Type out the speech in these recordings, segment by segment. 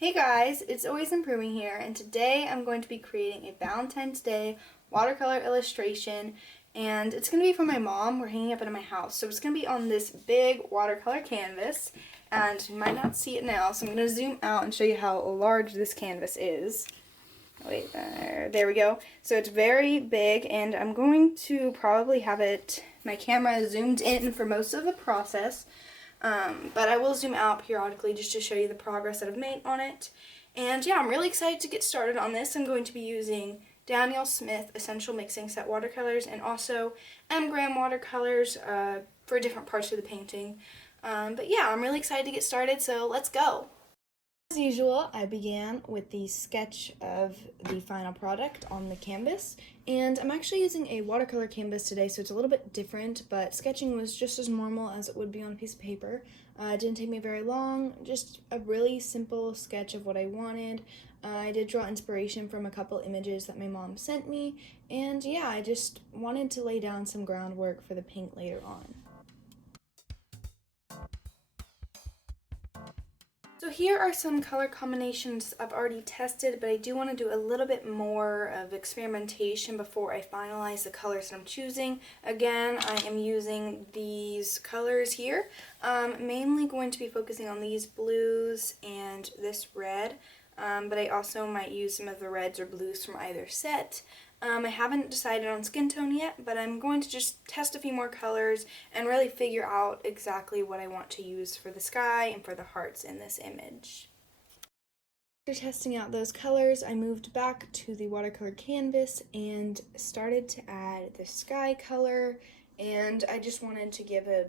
Hey guys, it's Always Improving here, and today I'm going to be creating a Valentine's Day watercolor illustration, and it's going to be for my mom. We're hanging up it in my house, so it's going to be on this big watercolor canvas, and you might not see it now, so I'm going to zoom out and show you how large this canvas is. Wait, there we go. So it's very big, and I'm going to probably have my camera zoomed in for most of the process. But I will zoom out periodically just to show you the progress that I've made on it. And yeah, I'm really excited to get started on this. I'm going to be using Daniel Smith Essential Mixing Set watercolors and also M. watercolors for different parts of the painting. But yeah, I'm really excited to get started, so let's go. As usual, I began with the sketch of the final product on the canvas, and I'm actually using a watercolor canvas today, so it's a little bit different, but sketching was just as normal as it would be on a piece of paper. It didn't take me very long, just a really simple sketch of what I wanted. I did draw inspiration from a couple images that my mom sent me, and yeah, I just wanted to lay down some groundwork for the paint later on. So here are some color combinations I've already tested, but I do want to do a little bit more of experimentation before I finalize the colors that I'm choosing. Again, I am using these colors here. Mainly going to be focusing on these blues and this red, but I also might use some of the reds or blues from either set. I haven't decided on skin tone yet, but I'm going to just test a few more colors and really figure out exactly what I want to use for the sky and for the hearts in this image. After testing out those colors, I moved back to the watercolor canvas and started to add the sky color, and I just wanted to give a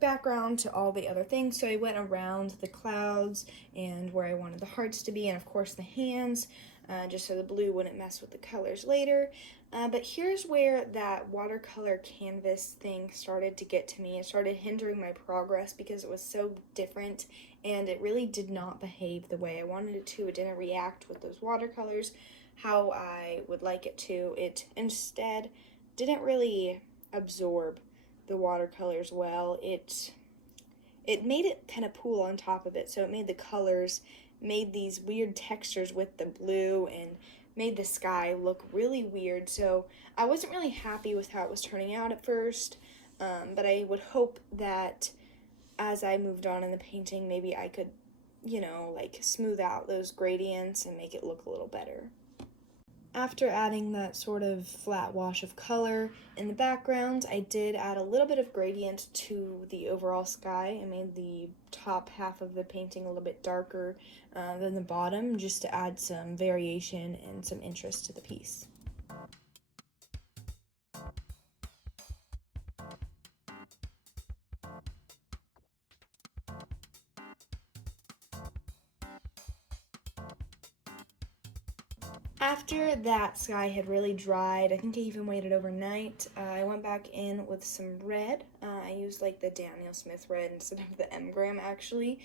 background to all the other things, so I went around the clouds and where I wanted the hearts to be, and of course the hands, just so the blue wouldn't mess with the colors later. But here's where that watercolor canvas thing started to get to me. It started hindering my progress because it was so different and it really did not behave the way I wanted it to. It didn't react with those watercolors how I would like it to. It instead didn't really absorb the watercolors well. It made it kind of pool on top of it, so it made the colors, made these weird textures with the blue, and made the sky look really weird. So I wasn't really happy with how it was turning out at first, but I would hope that as I moved on in the painting, maybe I could, like smooth out those gradients and make it look a little better. After adding that sort of flat wash of color in the background, I did add a little bit of gradient to the overall sky. I made the top half of the painting a little bit darker than the bottom, just to add some variation and some interest to the piece. After that sky had really dried, I think I even waited overnight, I went back in with some red. I used like the Daniel Smith red instead of the M actually,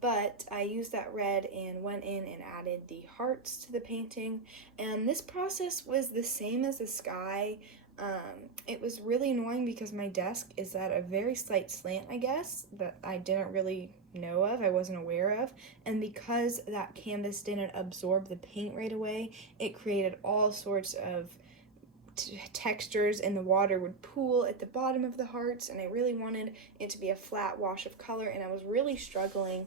but I used that red and went in and added the hearts to the painting, and this process was the same as the sky. It was really annoying because my desk is at a very slight slant, I guess, that I didn't really know of, I wasn't aware of, and because that canvas didn't absorb the paint right away, it created all sorts of textures, and the water would pool at the bottom of the hearts, and I really wanted it to be a flat wash of color, and I was really struggling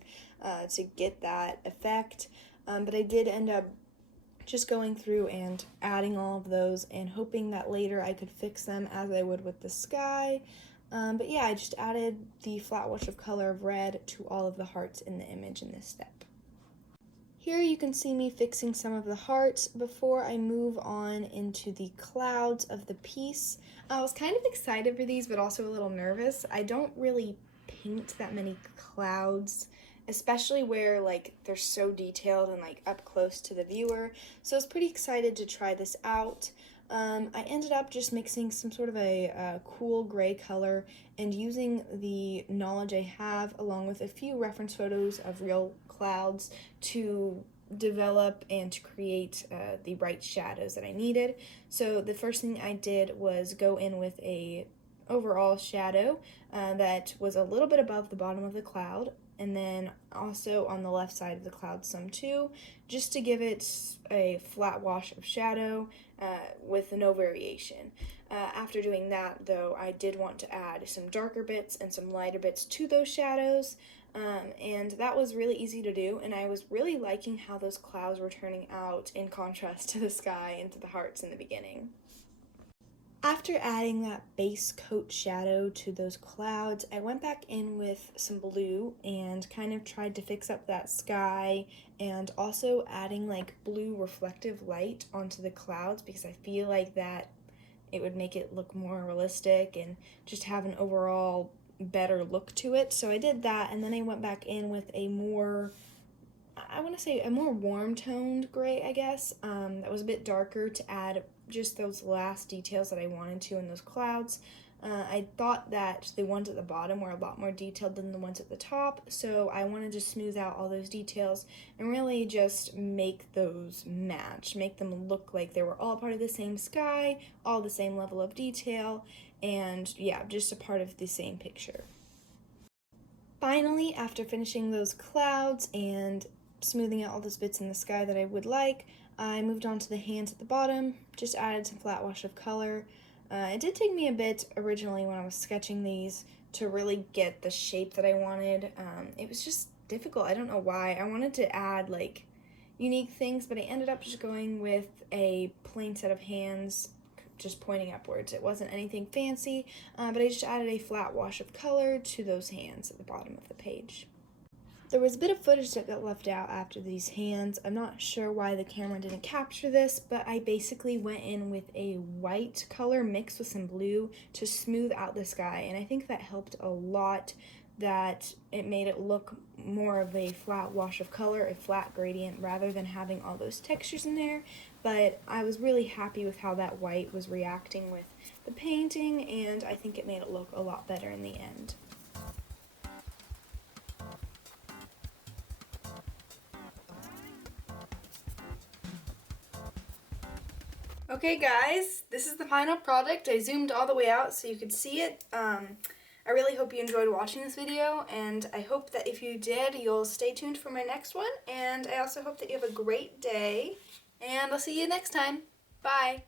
to get that effect, but I did end up just going through and adding all of those and hoping that later I could fix them as I would with the sky. But yeah, I just added the flat wash of color of red to all of the hearts in the image in this step. Here you can see me fixing some of the hearts before I move on into the clouds of the piece. I was kind of excited for these, but also a little nervous. I don't really paint that many clouds, especially where like they're so detailed and like up close to the viewer. So I was pretty excited to try this out. I ended up just mixing some sort of a cool gray color and using the knowledge I have along with a few reference photos of real clouds to develop and to create the right shadows that I needed. So the first thing I did was go in with a overall shadow that was a little bit above the bottom of the cloud, and then also on the left side of the cloud some too, just to give it a flat wash of shadow with no variation. After doing that, though, I did want to add some darker bits and some lighter bits to those shadows, and that was really easy to do, and I was really liking how those clouds were turning out in contrast to the sky and to the hearts in the beginning. After adding that base coat shadow to those clouds, I went back in with some blue and kind of tried to fix up that sky, and also adding like blue reflective light onto the clouds because I feel like that it would make it look more realistic and just have an overall better look to it. So I did that, and then I went back in with a more, I want to say a more warm toned gray, I guess, that was a bit darker to add just those last details that I wanted to in those clouds. I thought that the ones at the bottom were a lot more detailed than the ones at the top, so I wanted to smooth out all those details and really just make those match, make them look like they were all part of the same sky, all the same level of detail, and yeah, just a part of the same picture. Finally, after finishing those clouds and smoothing out all those bits in the sky that I would like, I moved on to the hands at the bottom, just added some flat wash of color. It did take me a bit originally when I was sketching these to really get the shape that I wanted. It was just difficult. I don't know why. I wanted to add like unique things, but I ended up just going with a plain set of hands just pointing upwards. It wasn't anything fancy, but I just added a flat wash of color to those hands at the bottom of the page. There was a bit of footage that got left out after these hands. I'm not sure why the camera didn't capture this, but I basically went in with a white color mixed with some blue to smooth out the sky, and I think that helped a lot, that it made it look more of a flat wash of color, a flat gradient, rather than having all those textures in there. But I was really happy with how that white was reacting with the painting, and I think it made it look a lot better in the end. Okay guys, this is the final product. I zoomed all the way out so you could see it. I really hope you enjoyed watching this video, and I hope that if you did, you'll stay tuned for my next one, and I also hope that you have a great day, and I'll see you next time. Bye!